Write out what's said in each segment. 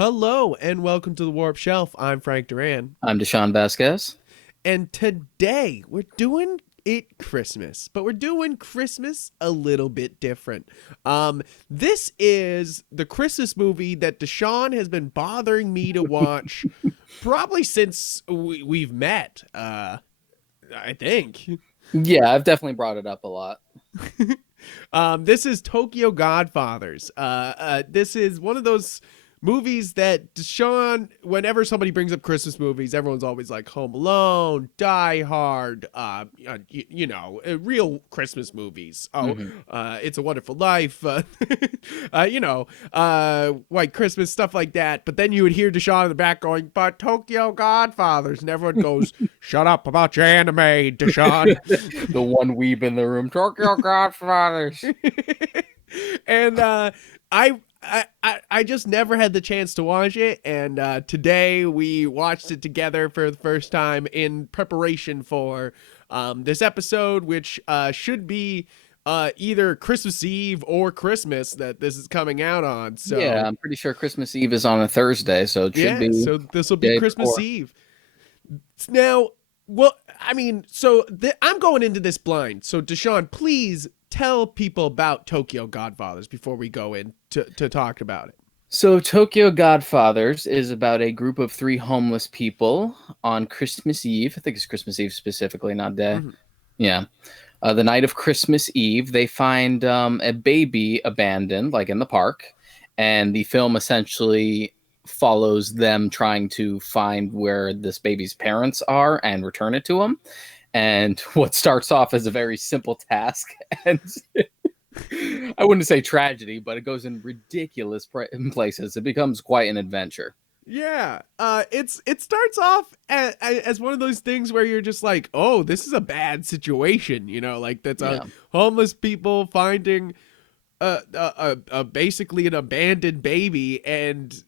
Hello and welcome to the Warp Shelf. I'm Frank Duran. I'm Deshaun Vasquez. And today we're doing it Christmas, but we're doing Christmas a little bit different. This is the Christmas movie that Deshaun has been bothering me to watch probably since we've met. I think. Yeah, I've definitely brought it up a lot. This is Tokyo Godfathers. This is one of those movies that Deshaun, whenever somebody brings up Christmas movies, everyone's always like Home Alone, Die Hard, real Christmas movies. Oh, hmm It's a Wonderful Life, White Christmas, stuff like that. But then you would hear Deshaun in the back going, but Tokyo Godfathers, and everyone goes, shut up about your anime, Deshaun. The one weeb in the room, Tokyo Godfathers. And I just never had the chance to watch it, and today we watched it together for the first time in preparation for this episode, which should be either Christmas Eve or Christmas that this is coming out on. Yeah, So I'm pretty sure Christmas Eve is on a Thursday, so it should yeah, be so this will be day Christmas before. Eve. Now, well, I mean, so I'm going into this blind. So Deshaun, please tell people about Tokyo Godfathers before we go in to talk about it. So Tokyo Godfathers is about a group of three homeless people on Christmas Eve. I think it's Christmas Eve specifically, not day. Mhm. Yeah. The night of Christmas Eve, they find a baby abandoned, like in the park, and the film essentially follows them trying to find where this baby's parents are and return it to them. And what starts off as a very simple task ends, I wouldn't say tragedy, but it goes in ridiculous places. It becomes quite an adventure. Yeah, it starts off as one of those things where you're just like, oh, this is a bad situation, like that's a Yeah. homeless people finding basically an abandoned baby, and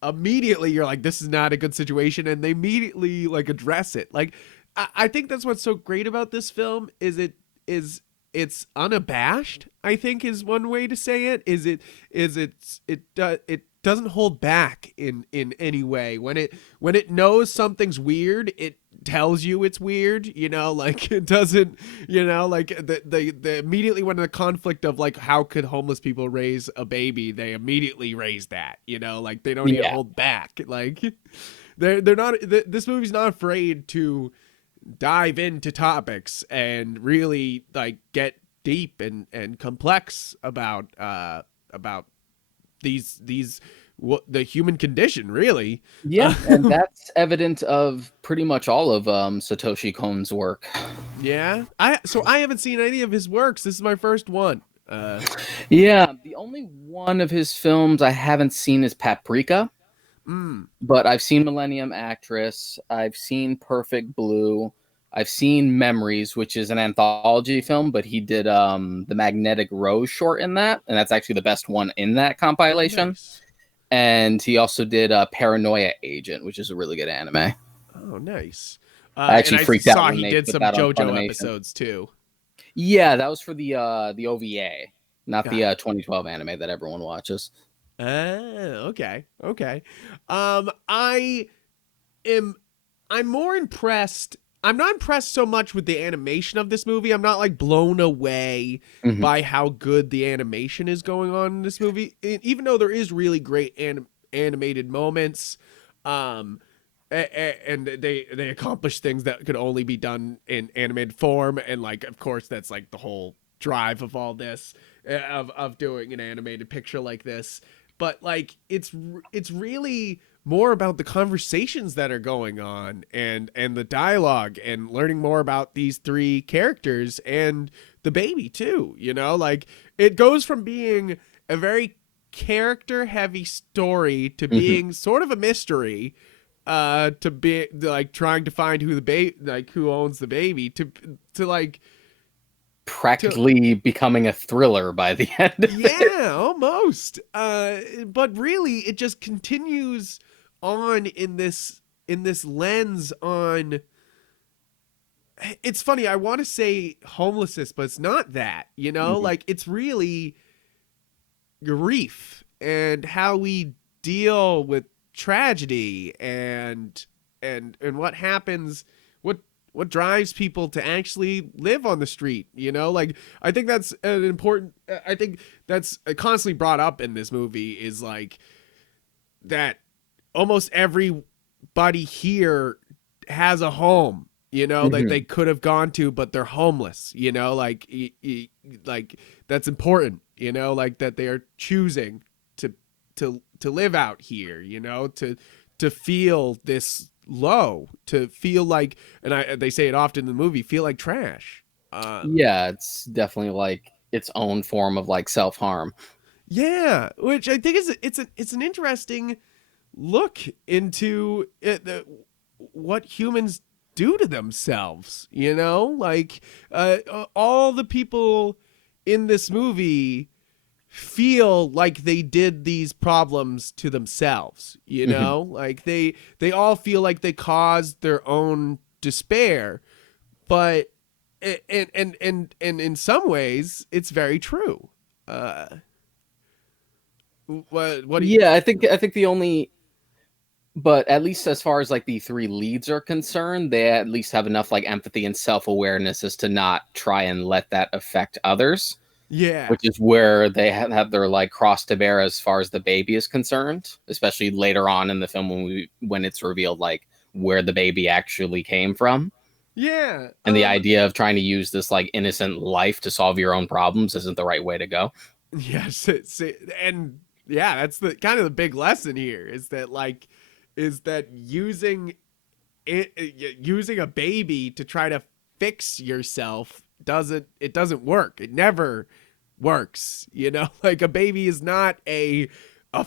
immediately you're like, this is not a good situation, and they immediately like address it. Like, I think that's what's so great about this film is it's unabashed. I think is one way to say it. It doesn't hold back in any way. When it knows something's weird, it tells you it's weird, like it doesn't, like the immediately when the conflict of like how could homeless people raise a baby, they immediately raise that, like they don't even Yeah. hold back. Like they're not this movie's not afraid to dive into topics and really like get deep and complex about these what the human condition really. Yeah, and that's evident of pretty much all of Satoshi Kon's work. Yeah, I haven't seen any of his works. This is my first one. Yeah, the only one of his films I haven't seen is Paprika, mm, but I've seen Millennium Actress, I've seen Perfect Blue, I've seen Memories, which is an anthology film, but he did the Magnetic Rose short in that, and that's actually the best one in that oh, compilation. nice. And he also did Paranoia Agent, which is a really good anime. Oh, nice. I And actually I freaked out saw when he they did put some that on JoJo Funimation. episodes too. Yeah, that was for the OVA, not Got the it. 2012 anime that everyone watches. Okay, okay. I am I'm more impressed. I'm not impressed so much with the animation of this movie. I'm not like blown away hmm by how good the animation is going on in this movie. Even though there is really great animated moments, um, and they accomplish things that could only be done in animated form. And like, of course, that's like the whole drive of all this of doing an animated picture like this. But like, it's really more about the conversations that are going on and the dialogue and learning more about these three characters and the baby too, like it goes from being a very character heavy story to hmm being sort of a mystery, to be like trying to find who the baby, like who owns the baby, to like to Practically becoming a thriller by the end of it. yeah, almost. But really, it just continues on in this lens on. It's funny. I want to say homelessness, but it's not that. Mhm. Like it's really grief and how we deal with tragedy and what happens, what what drives people to actually live on the street, you know? Like, I think that's an important, I think that's constantly brought up in this movie, is like that almost everybody here has a home, you know, that Hmm. they could have gone to, but they're homeless, you know, like like that's important, you know, like that they are choosing to to live out here, you know, to feel this low, to feel like, and they say it often in the movie, feel like trash. Yeah, it's definitely like its own form of like self-harm. Yeah, which I think is it's an interesting look into what humans do to themselves, you know, like all the people in this movie feel like they did these problems to themselves, you Hmm. know, like they all feel like they caused their own despair, but and in some ways it's very true. uh what do you Yeah, I think the only, but at least as far as like the three leads are concerned, they at least have enough like empathy and self-awareness as to not try and let that affect others, yeah which is where they have their like cross to bear as far as the baby is concerned, especially later on in the film when it's revealed like where the baby actually came from. yeah And the idea of trying to use this like innocent life to solve your own problems isn't the right way to go. Yes, and yeah, that's the kind of the big lesson here, is that like, is that using a baby to try to fix yourself doesn't work. It never works. You know, like a baby is not a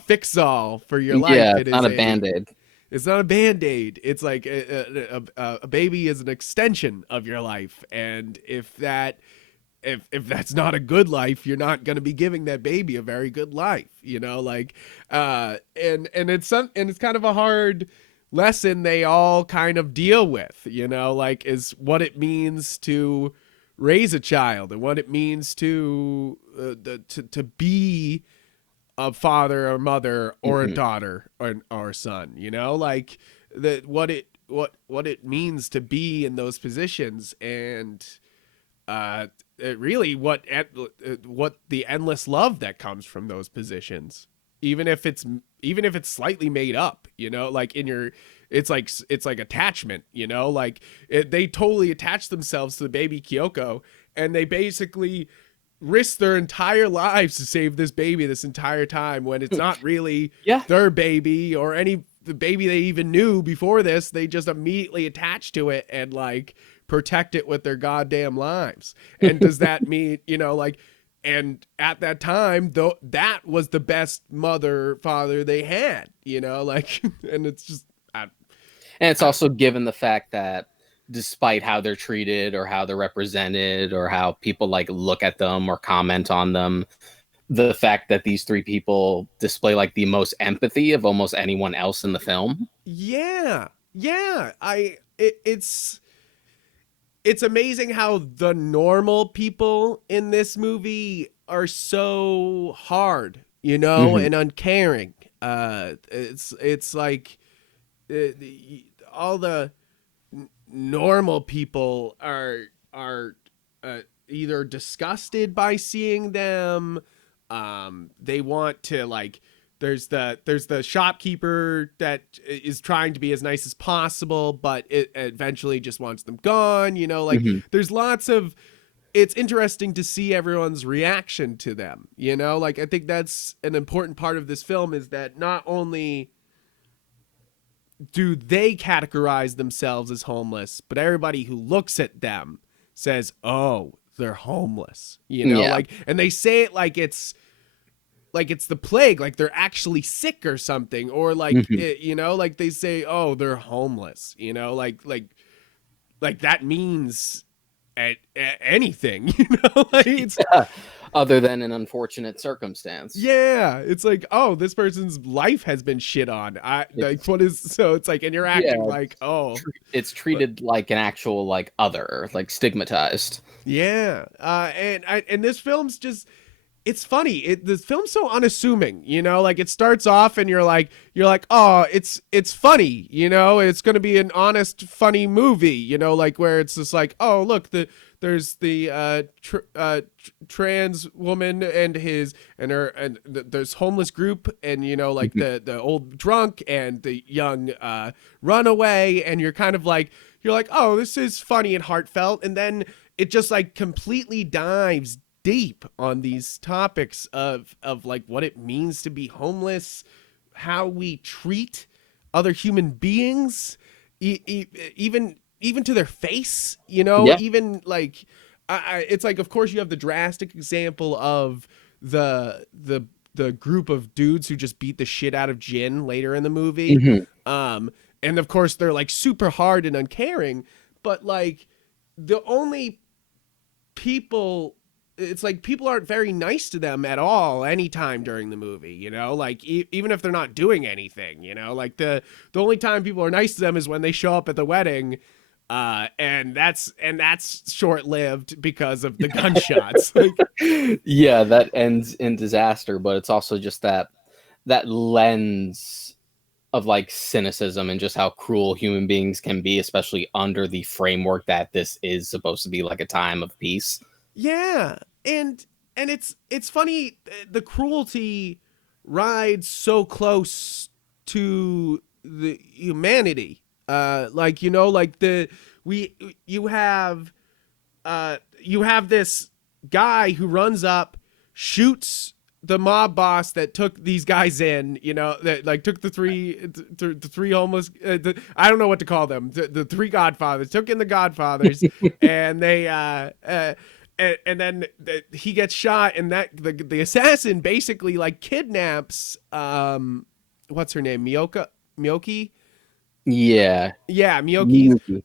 fix all for your Yeah, life. It it's not is a a band-aid. it's not a band-aid. It's like a baby is an extension of your life, and if that's not a good life, you're not going to be giving that baby a very good life, you know, like and it's kind of a hard lesson they all kind of deal with, you know, like, is what it means to raise a child, and what it means to be a father or mother or a Hmm. daughter or a son, you know, like that, what it means to be in those positions, and uh, really what the endless love that comes from those positions, even if it's slightly made up, you know, like in your, it's like attachment, you know, like they totally attach themselves to the baby Kyoko, and they basically risk their entire lives to save this baby this entire time, when it's not really Yeah. their baby or any the baby they even knew before this. They just immediately attach to it and like protect it with their goddamn lives. And does that mean, you know, like, and at that time, though, that was the best mother father they had, you know, like, and it's just, And it's I, also given the fact that despite how they're treated or how they're represented or how people like look at them or comment on them, the fact that these three people display like the most empathy of almost anyone else in the film. yeah, yeah, it's amazing how the normal people in this movie are so hard, you know, Hmm. and uncaring. It's like all the normal people are either disgusted by seeing them. They want to like. There's the shopkeeper that is trying to be as nice as possible, but it eventually just wants them gone. You know, like, Hmm. there's lots of. It's interesting to see everyone's reaction to them. You know, like, I think that's an important part of this film, is that not only do they categorize themselves as homeless, but everybody who looks at them says, "Oh, they're homeless." You know, Yeah. like, and they say it like it's the plague, like they're actually sick or something, or like Hmm. you know, like they say, "Oh, they're homeless." You know, like that means anything. You know, like it's Yeah. Other than an unfortunate circumstance. yeah, it's like, oh, this person's life has been shit on. I like, It's what is, so it's like, and you're yeah, acting like, oh, it's but treated like an actual like other, like stigmatized. yeah, and this film's just, it's funny. The film's so unassuming, you know. Like it starts off, and you're like, oh, it's funny, you know. It's gonna be an honest, funny movie, you know, like where it's just like, oh, look, there's the trans woman and his and her and there's homeless group, and you know, like the old drunk and the young runaway, and you're kind of like, you're like, oh, this is funny and heartfelt, and then it just like completely dives deep on these topics of like what it means to be homeless, how we treat other human beings, even to their face, you know, Yeah. even like it's like, of course you have the drastic example of the group of dudes who just beat the shit out of Jin later in the movie. Hmm. um and of course they're like super hard and uncaring, but like the only people, it's like people aren't very nice to them at all anytime during the movie, you know, like even if they're not doing anything, you know, like the only time people are nice to them is when they show up at the wedding, and that's short-lived because of the gunshots. Like, Yeah, that ends in disaster, but it's also just that lens of like cynicism and just how cruel human beings can be, especially under the framework that this is supposed to be like a time of peace. yeah, and it's funny, the cruelty rides so close to the humanity. Like, you know, like we you have this guy who runs up, shoots the mob boss that took these guys in, you know, that like took the three homeless, I don't know what to call them, the three Godfathers, took in the Godfathers, and they and then he gets shot, and that the assassin basically like kidnaps what's her name, Miyoki. Yeah. Yeah, Miyoki's. Yuki.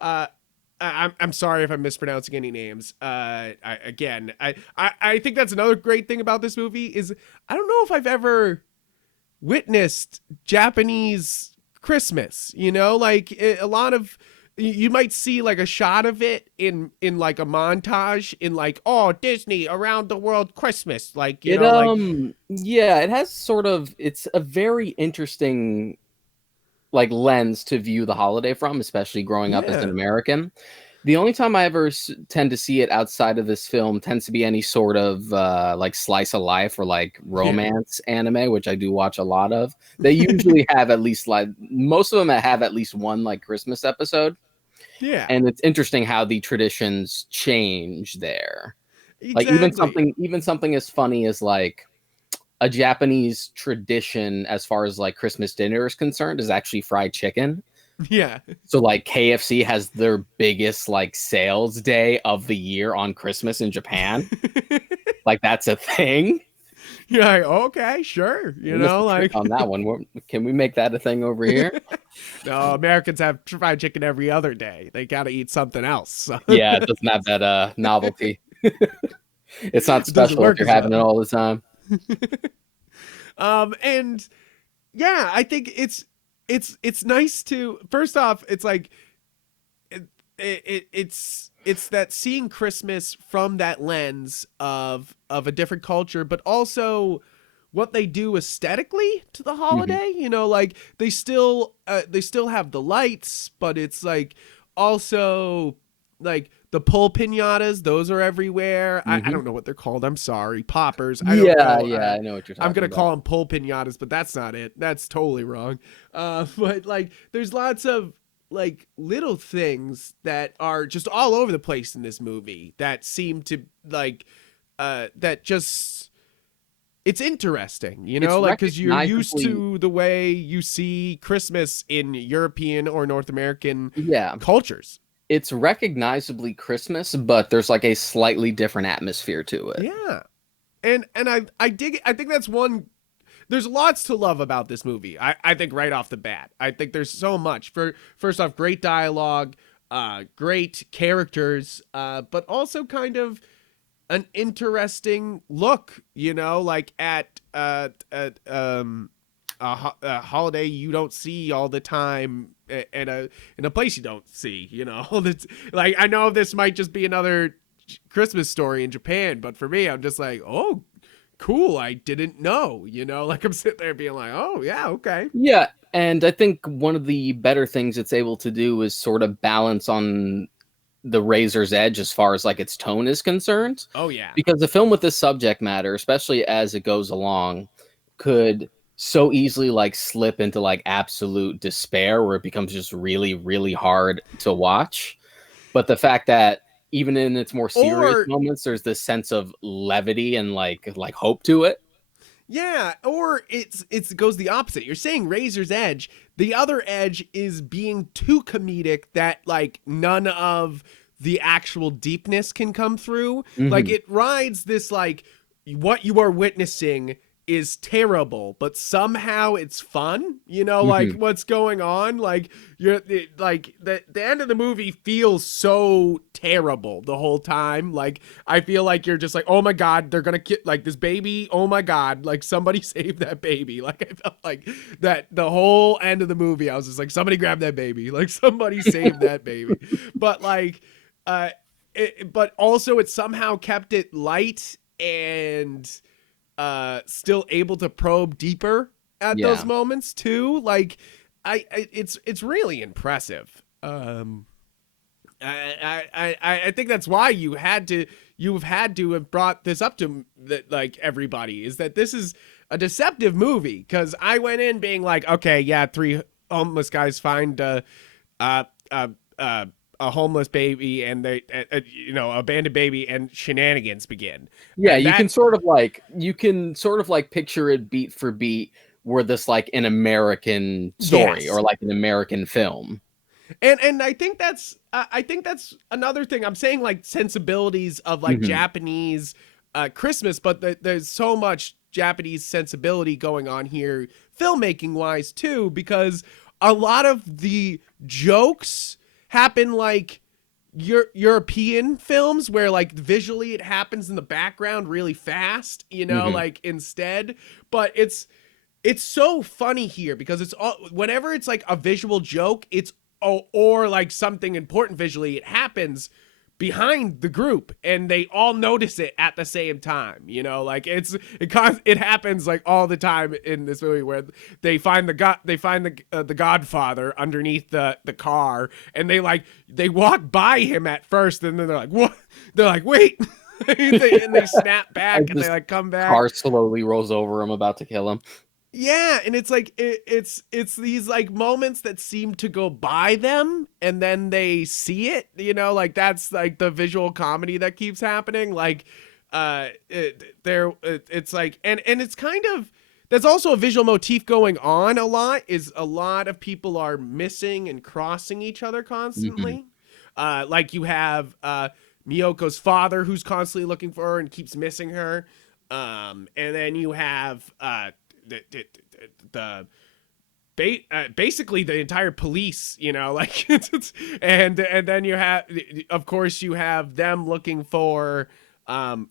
I'm sorry if I'm mispronouncing any names. I think that's another great thing about this movie is I don't know if I've ever witnessed Japanese Christmas. You know, like a lot of, you might see like a shot of it in like a montage in like, oh, Disney around the world Christmas, like, you It know, like, yeah, it has sort of, it's a very interesting like lens to view the holiday from, especially growing up as an yeah, American. The only time I ever tend to see it outside of this film tends to be any sort of like slice of life or like yeah, romance anime, which I do watch a lot of. They usually have at least like most of them have at least one like Christmas episode, yeah, and it's interesting how the traditions change there. Like exactly. even something as funny as like a Japanese tradition as far as like Christmas dinner is concerned is actually fried chicken. Yeah. So like KFC has their biggest like sales day of the year on Christmas in Japan. Like that's a thing. You're like, okay, sure. You We missed know, the trick like, on that one. Can we make that a thing over here? no, Americans have fried chicken every other day. They got to eat something else. So. Yeah, it doesn't have that novelty. It's not It doesn't special if work you're as having it well. all the time. And yeah, I think it's nice to, first off, it's like it's that seeing Christmas from that lens of a different culture, but also what they do aesthetically to the Hmm. holiday. You know, like they still have the lights, but it's like also like the pull pinatas, those are everywhere. I Hmm. don't know what they're called. I'm sorry, poppers. I don't Yeah, know. yeah, I know what you're I'm talking gonna about. call them pull pinatas, but that's not it. That's totally wrong. But like, there's lots of like little things that are just all over the place in this movie that seem to like that just, it's interesting, you It's know, like because you're used recognizably, to the way you see Christmas in European or North American yeah, cultures. it's recognizably Christmas, but there's like a slightly different atmosphere to it. Yeah. And I dig it. I think that's one, there's lots to love about this movie. I think right off the bat. I think there's so much. For first off, great dialogue, great characters, but also kind of an interesting look, you know, like at a holiday you don't see all the time, at a in a place you don't see, you know. That's like, I know this might just be another Christmas story in Japan, but for me I'm just like, oh, cool, I didn't know, like I'm sitting there being like, oh yeah, okay. Yeah, and I think one of the better things it's able to do is sort of balance on the razor's edge as far as like its tone is concerned, Oh yeah. because the film with this subject matter, especially as it goes along, could so easily like slip into like absolute despair where it becomes just really really hard to watch. But the fact that even in its more serious Or moments there's this sense of levity and like hope to it. yeah, or it goes the opposite. You're saying razor's edge. The other edge is being too comedic that like none of the actual deepness can come through. Like Hmm. it rides this like what you are witnessing is terrible, but somehow it's fun. Like Hmm. what's going on. Like like the end of the movie feels so terrible the whole time. Like I feel like you're just like, oh my god, they're gonna kill like this baby. Oh my god, like somebody save that baby. Like I felt like that the whole end of the movie. I was just like, somebody grab that baby. Like somebody save that baby. But like, uh, but also it somehow kept it light and still able to probe deeper at those Yeah. moments too. Like it's really impressive. I think that's why you've had to have brought this up to like everybody, is that this is a deceptive movie, because I went in being like, okay, yeah, three homeless guys find uh, uh, uh, a homeless baby, and they abandoned baby, and shenanigans begin, Yeah, and that you can sort of like picture it beat for beat where this like an American story or yes. like an American film. And I think that's another thing. I'm saying like sensibilities of like Hmm. Japanese Christmas, but there's so much Japanese sensibility going on here, filmmaking wise too, because a lot of the jokes happen like European films, where like visually it happens in the background really fast, Hmm. like instead. But it's so funny here because it's all, whenever it's like a visual joke, it's or like something important visually, it happens behind the group and they all notice it at the same time. Like it happens like all the time in this movie, where they find the Godfather underneath the car, and they walk by him at first, and then they're like, what? They're like, wait. And they snap As back, and they this like come back. car slowly rolls over him, about to kill him. Yeah, and it's like it's these like moments that seem to go by them, and then they see it, like that's like the visual comedy that keeps happening. Like it's like, and it's kind of, there's also a visual motif going on a lot, is a lot of people are missing and crossing each other Hmm. constantly. Like you have Miyoko's father, who's constantly looking for her and keeps missing her. And then you have the basically the entire police, like and then you have, of course, you have them looking for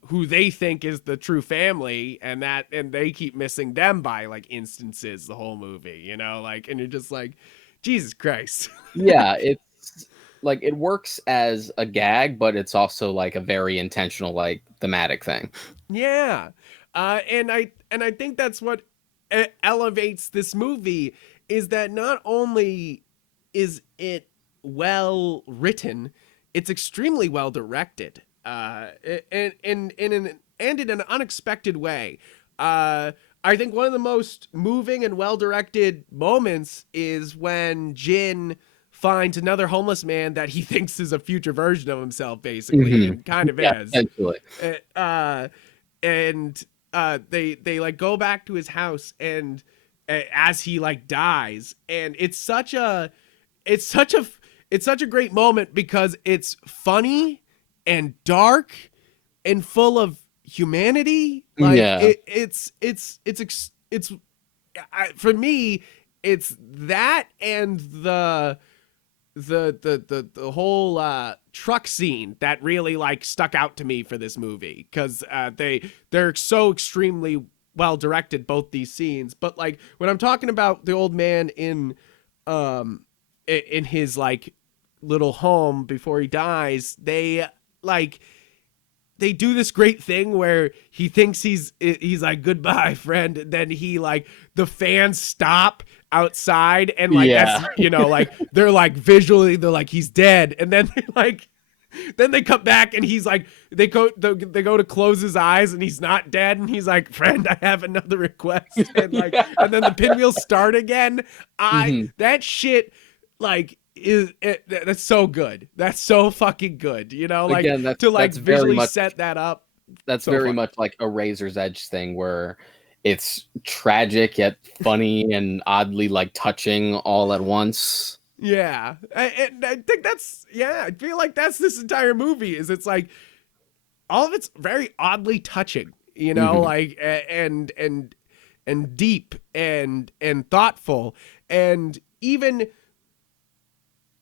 who they think is the true family, and they keep missing them by like instances the whole movie, like, and you're just like, Jesus Christ. Yeah, it's like it works as a gag, but it's also like a very intentional, like thematic thing. Yeah. And I think that's what elevates this movie, is that not only is it well written, it's extremely well directed. And in an unexpected way. I think one of the most moving and well directed moments is when Jin finds another homeless man that he thinks is a future version of himself, basically, Hmm. and kind of Yeah, is. essentially. Uh, and they like go back to his house, and as he like dies, and it's such a it's such a great moment, because it's funny and dark and full of humanity. Like Yeah. it's for me, it's that, and the whole truck scene that really like stuck out to me for this movie, because they're so extremely well directed, both these scenes. But like when I'm talking about the old man um in his like little home before he dies, they like they do this great thing where he thinks he's like, goodbye friend, and then he like, the fans stop outside, and like, Yeah. that's, you know, like, they're like, visually they're like, he's dead, and then they're like, then they come back and he's like, they go to close his eyes and he's not dead, and he's like, friend, I have another request, and like, Yeah. and then the pinwheels start again. Mhm. That shit, like, that's so good. That's so fucking good. You know, like, Again, to like that's very visually much set that up. that's So very funny. much like a Razor's Edge thing where it's tragic yet funny and oddly like touching all at once. Yeah, and I think that's, yeah. I feel like that's this entire movie. Is it's like, all of it's very oddly touching. You know, Mhm. like, and deep and thoughtful, and even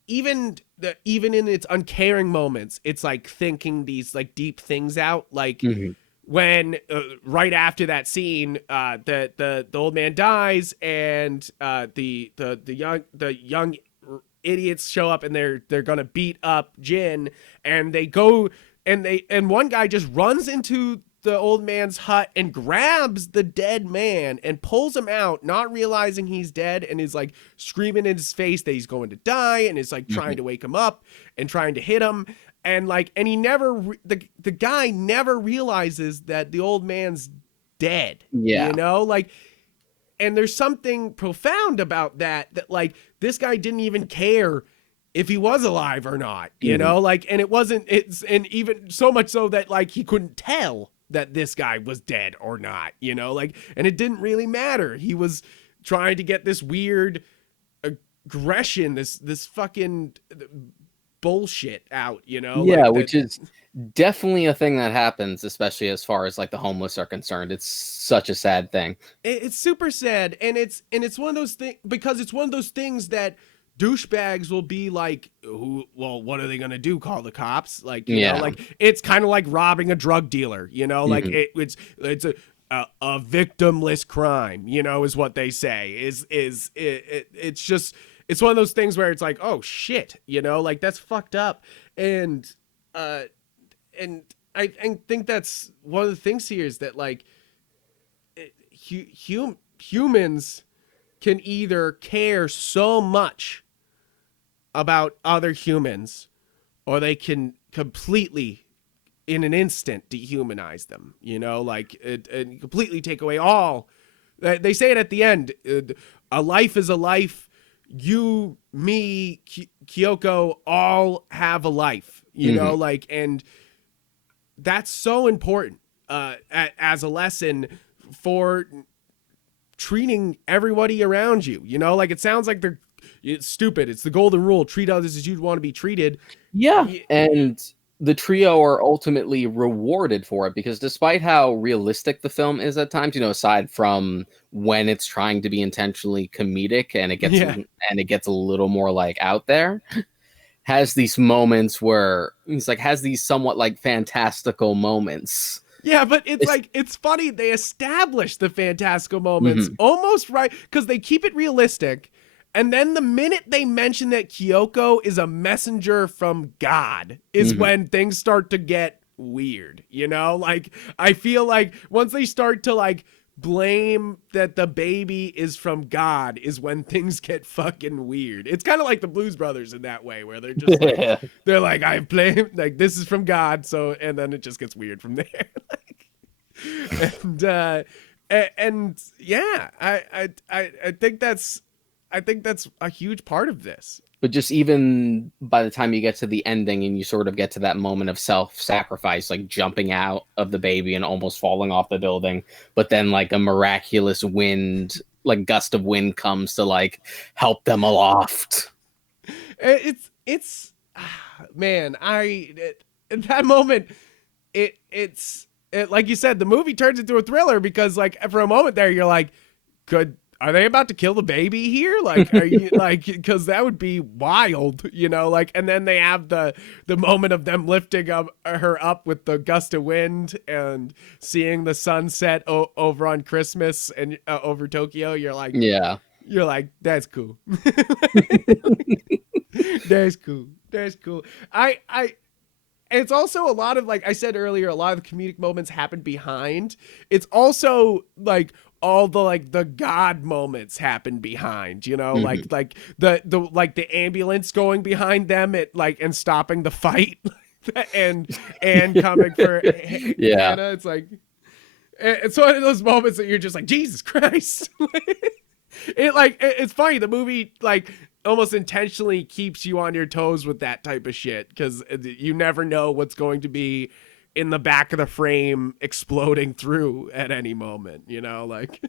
in its uncaring moments, it's like thinking these like deep things out. Like, Mhm. when right after that scene, the old man dies, and the young idiots show up, and they're gonna beat up Jin, and they go, and one guy just runs into the old man's hut and grabs the dead man and pulls him out, not realizing he's dead, and is like screaming in his face that he's going to die, and is like trying Mhm. to wake him up and trying to hit him, and like, and he never the guy never realizes that the old man's dead, you Yeah. know, like, and there's something profound about that like, this guy didn't even care if he was alive or not, you Mhm. know, like, and and even so much so that like, he couldn't tell that this guy was dead or not, you know, like, and it didn't really matter. He was trying to get this weird aggression, this fucking bullshit out, you know, Yeah, like that. which is definitely a thing that happens, especially as far as like the homeless are concerned. It's such a sad thing. It's super sad, and it's one of those things, because it's one of those things that douchebags will be like, who, well, what are they gonna do, call the cops, like, you know, Yeah. like, it's kind of like robbing a drug dealer, you know, like, Mhm. it's a victimless crime, you know, is what they say, it's just, it's one of those things where it's like, oh shit, you know, like, that's fucked up. And uh and I think that's one of the things here, is that like, humans can either care so much about other humans, or they can completely, in an instant, dehumanize them, you know, like, and completely take away all. They say it at the end, a life is a life. You, me, Kyoko, all have a life, you know, Mhm. like, and that's so important, as a lesson for treating everybody around you. You know, like, it sounds like it's stupid. It's the golden rule: treat others as you'd want to be treated. Yeah, and the trio are ultimately rewarded for it because despite how realistic the film is at times, aside from when it's trying to be intentionally comedic and Yeah. it gets a little more like out there, has these moments where he's like has these somewhat like fantastical moments. Yeah, but it's It's like, it's funny. They establish the fantastical moments mhm, almost right, because they keep it realistic. And then the minute they mention that Kyoko is a messenger from God is mhm. when things start to get weird, you know? Like, I feel like once they start to like blame that the baby is from God is when things get fucking weird. It's kind of like the Blues Brothers in that way, where they're just like, they're like, I blame, like, this is from God, so, and then it just gets weird from there. and and yeah, I think that's, a huge part of this. But just even by the time you get to the ending and you sort of get to that moment of self-sacrifice, like jumping out of the baby and almost falling off the building, but then like a miraculous wind, like gust of wind comes to like help them aloft. It's man, in that moment, like you said, the movie turns into a thriller, because like, for a moment there, you're like, could, are they about to kill the baby here? Like, are you like, because that would be wild, you know? Like, and then they have the moment of them lifting her up with the gust of wind and seeing the sunset over on Christmas, and over Tokyo. Yeah. You're like, that's cool. That's cool. That's cool. I it's also a lot of, like I said earlier, a lot of the comedic moments happen behind. It's also like all the like the God moments happen behind, you know, Mhm. like the ambulance going behind them at like and stopping the fight and coming for Yeah. Hannah. It's like it's one of those moments that you're just like, Jesus Christ. It's funny. The movie like almost intentionally keeps you on your toes with that type of shit because you never know what's going to be in the back of the frame exploding through at any moment. You know, like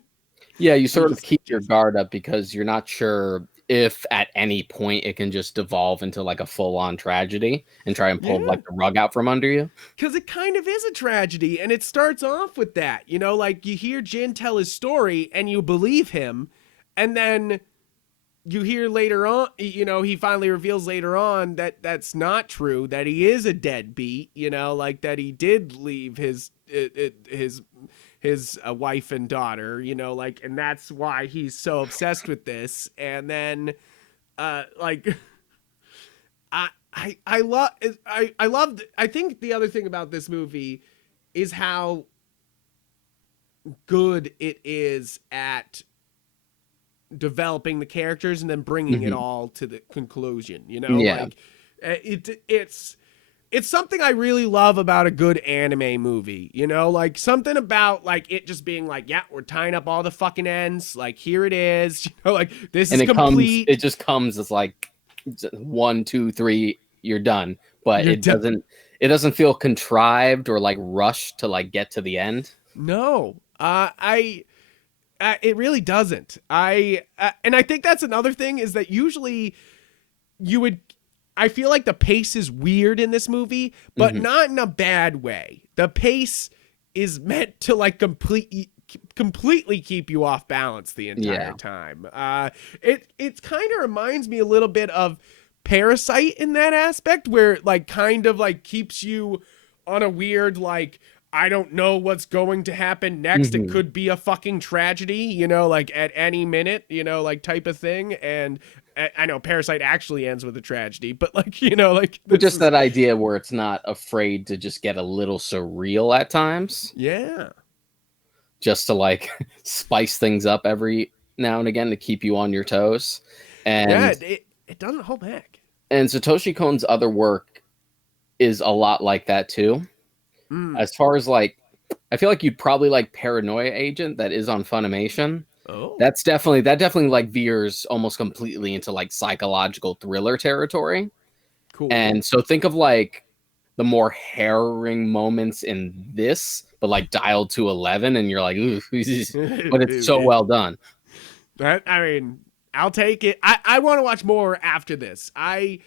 Yeah, you you're sort of just like, keep your Jesus. guard up because you're not sure if at any point it can just devolve into like a full-on tragedy and try and pull Yeah, like the rug out from under you. because it kind of is a tragedy, and it starts off with that. You know, like you hear Jin tell his story and you believe him, and then you hear later on, you know, he finally reveals later on that that's not true, that he is a deadbeat, you know, like that he did leave his wife and daughter, you know, like, and that's why he's so obsessed with this. And then, like, I love, I loved, I think the other thing about this movie is how good it is at developing the characters and then bringing it Mhm. all to the conclusion, you know, Yeah. like it's something I really love about a good anime movie, you know, like something about like it just being like, yeah, we're tying up all the fucking ends, like here it is, you know, like this And is it complete. just comes as like one, two, three, you're done. But You're done. it doesn't feel contrived or like rushed to like get to the end. No, it really doesn't. And I think that's another thing is that usually you would I feel like the pace is weird in this movie, but Mhm. not in a bad way. The pace is meant to like completely keep you off balance the entire Yeah. time. It kind of reminds me a little bit of Parasite in that aspect, where it, like kind of like keeps you on a weird like I don't know what's going to happen next. It Mhm. could be a fucking tragedy, you know, like at any minute, you know, like type of thing. And I know Parasite actually ends with a tragedy, but like, you know, like But this just is, that idea where it's not afraid to just get a little surreal at times, yeah. just to like spice things up every now and again to keep you on your toes. Yeah. And It doesn't hold back. Satoshi Kon's other work is a lot like that too. Mm. As far as like, I feel like you'd probably like Paranoia Agent that is on Funimation. Oh, That definitely like veers almost completely into like psychological thriller territory. cool. And so think of like the more harrowing moments in this, but like dialed to 11, and you're like, ooh, but it's so well done. That, I mean, I'll take it. I want to watch more after this. I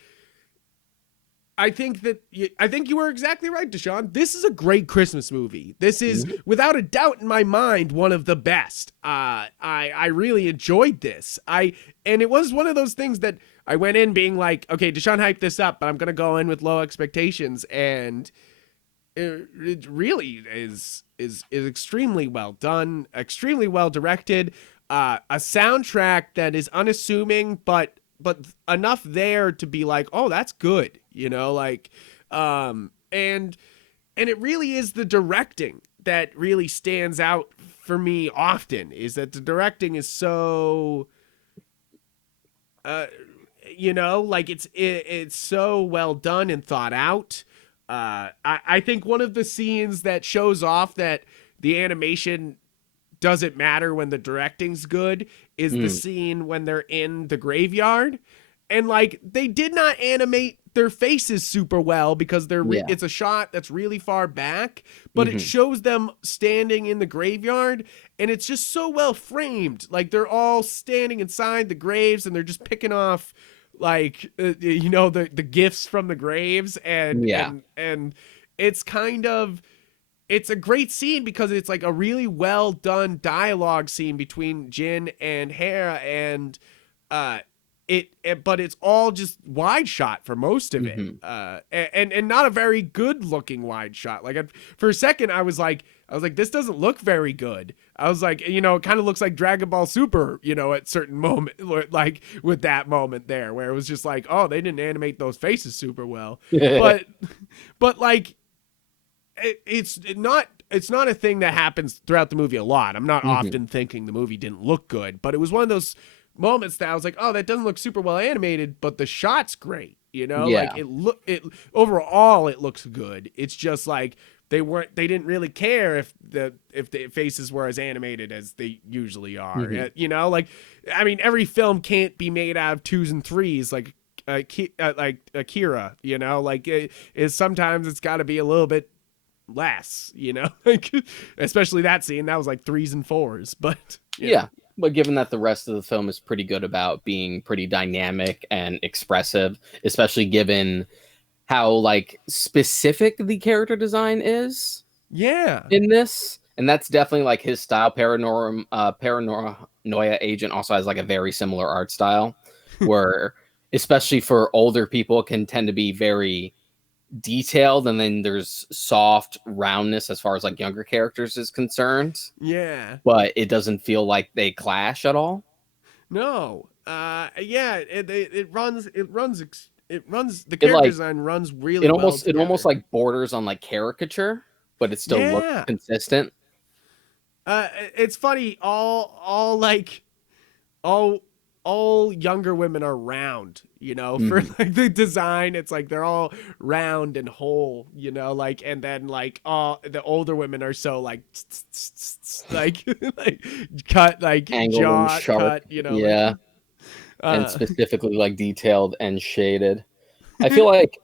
think that I think you were exactly right, Deshaun. This is a great Christmas movie. This is Mhm. without a doubt in my mind one of the best. I really enjoyed this. And it was one of those things that I went in being like, okay, Deshaun hyped this up, but I'm gonna go in with low expectations, and it really is extremely well done, extremely well directed. A soundtrack that is unassuming, but enough there to be like, oh, that's good, you know, like, and it really is the directing that really stands out for me often. Is that the directing is so, uh, you know, like it's so well done and thought out. I think one of the scenes that shows off that the animation doesn't matter when the directing's good is the Mm, scene when they're in the graveyard, and like they did not animate their faces super well because yeah. it's a shot that's really far back, but it Hmm. shows them standing in the graveyard, and it's just so well framed. Like they're all standing inside the graves and they're just picking off like you know the gifts from the graves, Yeah. and it's kind of it's a great scene because it's like a really well done dialogue scene between Jin and Hera, and uh but it's all just wide shot for most of it, Hmm. and not a very good looking wide shot. Like for a second I was like, this doesn't look very good. I was like, you know, it kind of looks like Dragon Ball Super, you know, at certain moment, like with that moment there where it was just like, oh, they didn't animate those faces super well. But but like it's not a thing that happens throughout the movie a lot. I'm not Hmm. often thinking the movie didn't look good, but it was one of those moments that I was like, oh, that doesn't look super well animated, but the shot's great. Like Yeah. it overall it looks good. It's just like they didn't really care if the faces were as animated as they usually are. Hmm. Like I mean, every film can't be made out of twos and threes like Akira. Like sometimes it's got to be a little bit less, like especially that scene that was like threes and fours, but Yeah. But given that the rest of the film is pretty good about being pretty dynamic and expressive, especially given how like specific the character design is yeah, in this, and that's definitely like his style. Paranoia Agent also has like a very similar art style, where especially for older people, it can tend to be very detailed, and then there's soft roundness as far as like younger characters is concerned. yeah, But it doesn't feel like they clash at all. no, yeah, it runs the It character like design runs really well it almost together. like borders on like caricature, but it still looks Yeah, consistent. it's funny. All like all all younger women are round, for Hmm. like the design. It's like they're all round and whole, like, and then like all the older women are so like like like cut, like Angled and jaw sharp. cut, like Yeah. And uh specifically like detailed and shaded. I feel like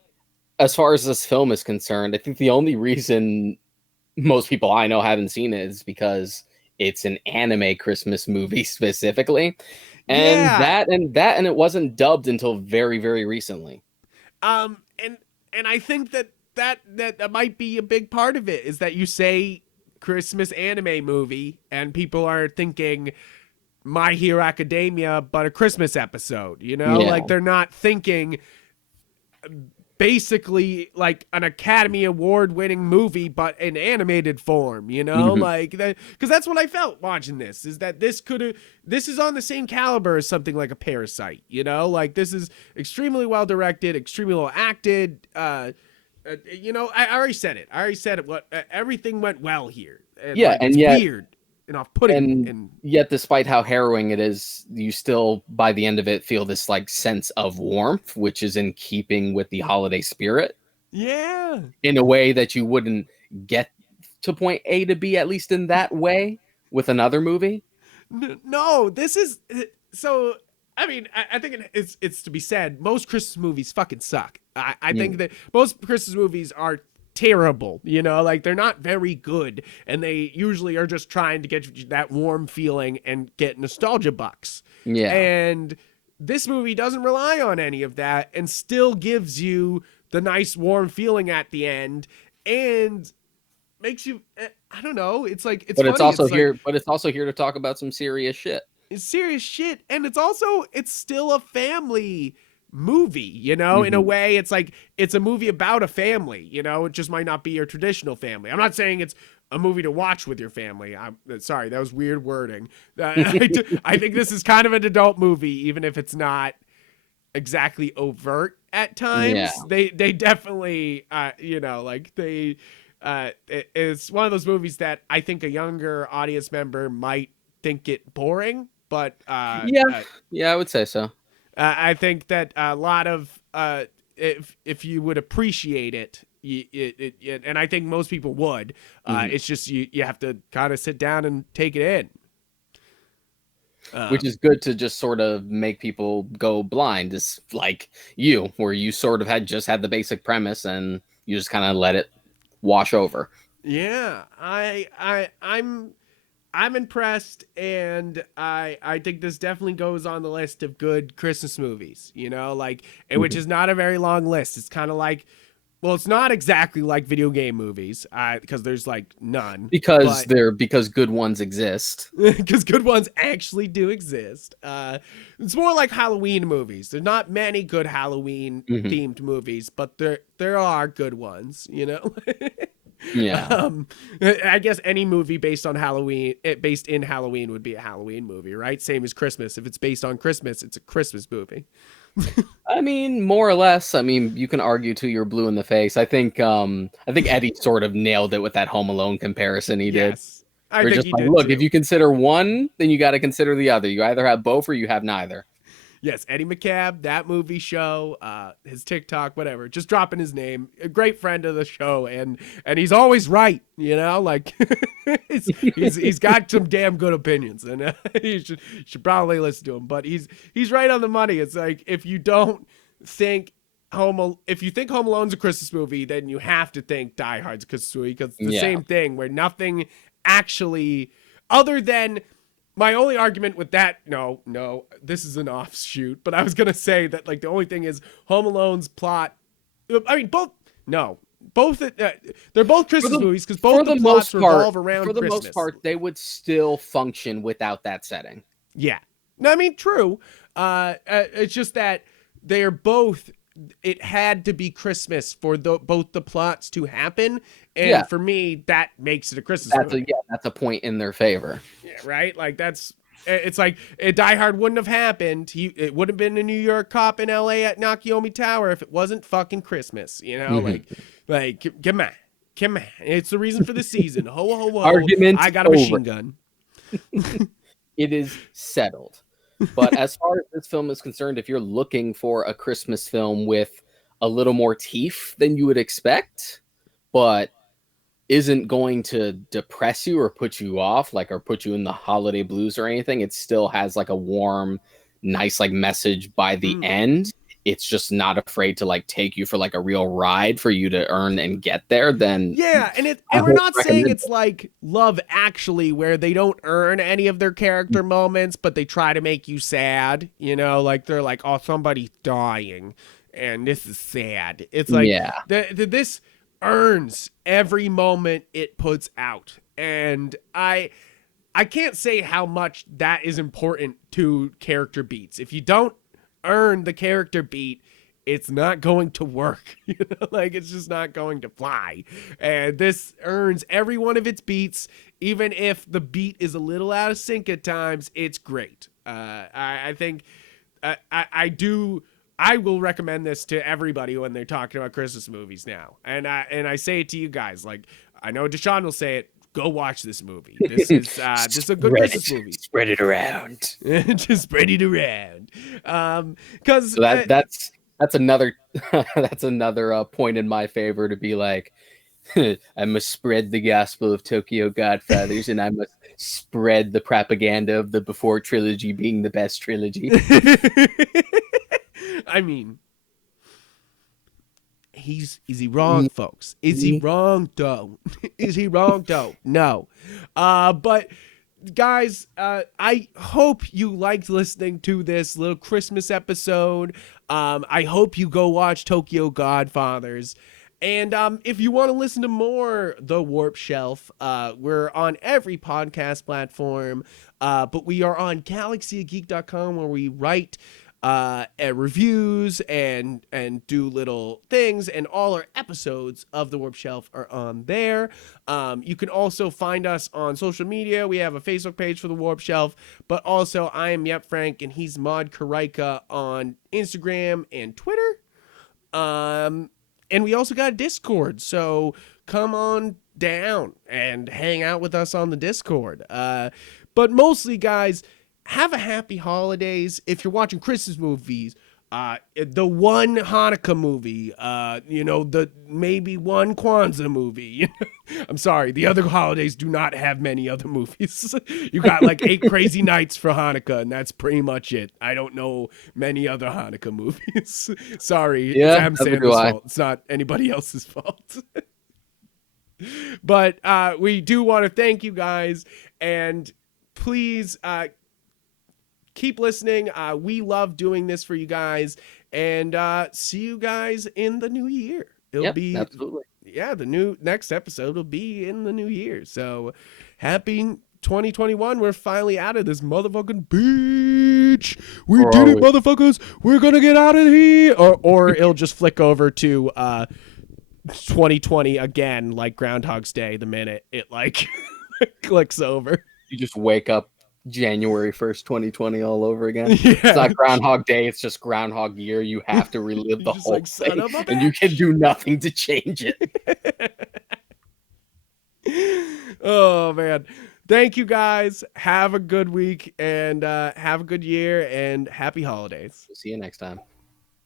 as far as this film is concerned, I think the only reason most people I know haven't seen it is because it's an anime Christmas movie specifically. And yeah. and it wasn't dubbed until very, very recently. And I think that might be a big part of it, is that you say Christmas anime movie and people are thinking My Hero Academia, but a Christmas episode, like Yeah. they're not thinking basically like an Academy Award winning movie, but in animated form, Hmm. like that, because that's what I felt watching this, is that this is on the same caliber as something like a Parasite, like this is extremely well directed, extremely well acted. I already said it. What everything went well here, and Yeah, like it's weird and off-putting, and and yet despite how harrowing it is, you still by the end of it feel this like sense of warmth, which is in keeping with the holiday spirit yeah. in a way that you wouldn't get to point A to B, at least in that way, with another movie. No, this is so. I mean, I think it's to be said. Most Christmas movies fucking suck. I think Mm. that most Christmas movies are terrible. Like they're not very good, and they usually are just trying to get you that warm feeling and get nostalgia bucks. Yeah. And this movie doesn't rely on any of that, and still gives you the nice warm feeling at the end, and makes you. I don't know. It's like it's But it's funny. also It's like here, to talk about some serious shit. it's serious shit, and it's still a family movie, in a Hmm. way. It's like it's a movie about a family, it just might not be your traditional family. I'm not saying it's a movie to watch with your family. I'm sorry, that was weird wording. I think this is kind of an adult movie, even if it's not exactly overt at Yeah. times. They definitely like it's one of those movies that I think a younger audience member might think it boring, but Yeah. Yeah, I would say so. I think that a lot of if you would appreciate it, and I think most people would. Hmm. It's just you have to kind of sit down and take it in. Which is good to just sort of make people go blind, is like you, where you sort of had the basic premise and you just kind of let it wash over. Yeah, I'm impressed, and I think this definitely goes on the list of good Christmas movies. Like, and which Mhm. is not a very long list. It's kind of like, well, it's not exactly like video game movies, because there's like none, Because but they're because good ones exist. because good ones actually do exist. It's more like Halloween movies. There's not many good Halloween Hmm. themed movies, but there are good ones. Yeah. I guess any movie based on Halloween, based in Halloween would be a Halloween movie, right? Same as Christmas. If it's based on Christmas, it's a Christmas movie. I mean, more or less. I mean, you can argue till you're blue in the face. I think Eddie sort of nailed it with that Home Alone comparison he did. Yes, I We're think just he like, did look, too. if you consider one, then you got to consider the other. You either have both or you have neither. Yes, Eddie McCabe, that movie show, his TikTok, whatever, just dropping his name. A great friend of the show, and he's always right, you know, like he's got some damn good opinions, and you should probably listen to him. But he's right on the money. It's like if you think Home Alone's a Christmas movie, then you have to think Die Hard's a Christmas movie, because it's the same thing where nothing actually other than. My only argument with that, no, this is an offshoot, but I was going to say that, like, the only thing is Home Alone's plot. I mean, they're both Christmas movies, because both the plots revolve around Christmas. For the most part, they would still function without that setting. Yeah. No, I mean, true. It's just that they're both, it had to be Christmas for both the plots to happen. And for me, that makes it a Christmas movie. That's a point in their favor. Yeah, right? Like, it's like Die Hard wouldn't have happened. It would have been a New York cop in LA at Nakiyomi Tower if it wasn't fucking Christmas, you know? Like, come on. It's the reason for the season. Ho, ho, ho. Argument I got a machine gun. It is settled. But as far as this film is concerned, if you're looking for a Christmas film with a little more teeth than you would expect, but isn't going to depress you or put you off, like, or put you in the holiday blues or anything, it still has like a warm, nice, like, message by the end. It's just not afraid to, like, take you for like a real ride for you to earn and get there. Then and we're not saying it's like Love Actually, where they don't earn any of their character moments, but they try to make you sad, you know, like they're like, oh, somebody's dying and this is sad. It's like this earns every moment it puts out, and I can't say how much that is important to character beats. If you don't earn the character beat, it's not going to work. You know, like, it's just not going to fly. And this earns every one of its beats, even if the beat is a little out of sync at times. It's great. I think I will recommend this to everybody when they're talking about Christmas movies now. And I say it to you guys. Like, I know Deshaun will say it. Go watch this movie. This is a good Christmas movie. Spread it around. Just spread it around. Because that's another point in my favor to be like, I must spread the gospel of Tokyo Godfathers, and I must spread the propaganda of the Before trilogy being the best trilogy. I mean, is he wrong, folks? Is he wrong, though? Is he wrong, though? No. But guys, I hope you liked listening to this little Christmas episode. I hope you go watch Tokyo Godfathers. And if you want to listen to more The Warp Shelf, we're on every podcast platform, but we are on galaxyofgeek.com, where we write reviews and do little things, and all our episodes of The Warp Shelf are on there. You can also find us on social media. We have a Facebook page for The Warp Shelf, but also I am Yupfrank, and he's Mod Karaika on Instagram and Twitter. And we also got a Discord, so come on down and hang out with us on the Discord. But mostly, guys, have a happy holidays. If you're watching Christmas movies, the one Hanukkah movie, the maybe one Kwanzaa movie. I'm sorry, the other holidays do not have many other movies. You got like 8 Crazy Nights for Hanukkah, and that's pretty much it. I don't know many other Hanukkah movies. Sorry, it's Adam Sandler's fault. It's not anybody else's fault. But we do want to thank you guys, and please keep listening. We love doing this for you guys, and see you guys in the new year. It'll be absolutely. Yeah, the next episode will be in the new year. So happy 2021. We're finally out of this motherfucking beach. We did it, motherfuckers. We're gonna get out of here. Or it'll just flick over to 2020 again, like Groundhog's Day, the minute it like clicks over. You just wake up January 1st, 2020 all over again. It's Yeah. not Groundhog Day, it's just Groundhog Year. You have to relive You're the just whole like, son thing, of a and you can bitch. do nothing to change it. Oh man. Thank you guys. Have a good week and have a good year and happy holidays. See you next time.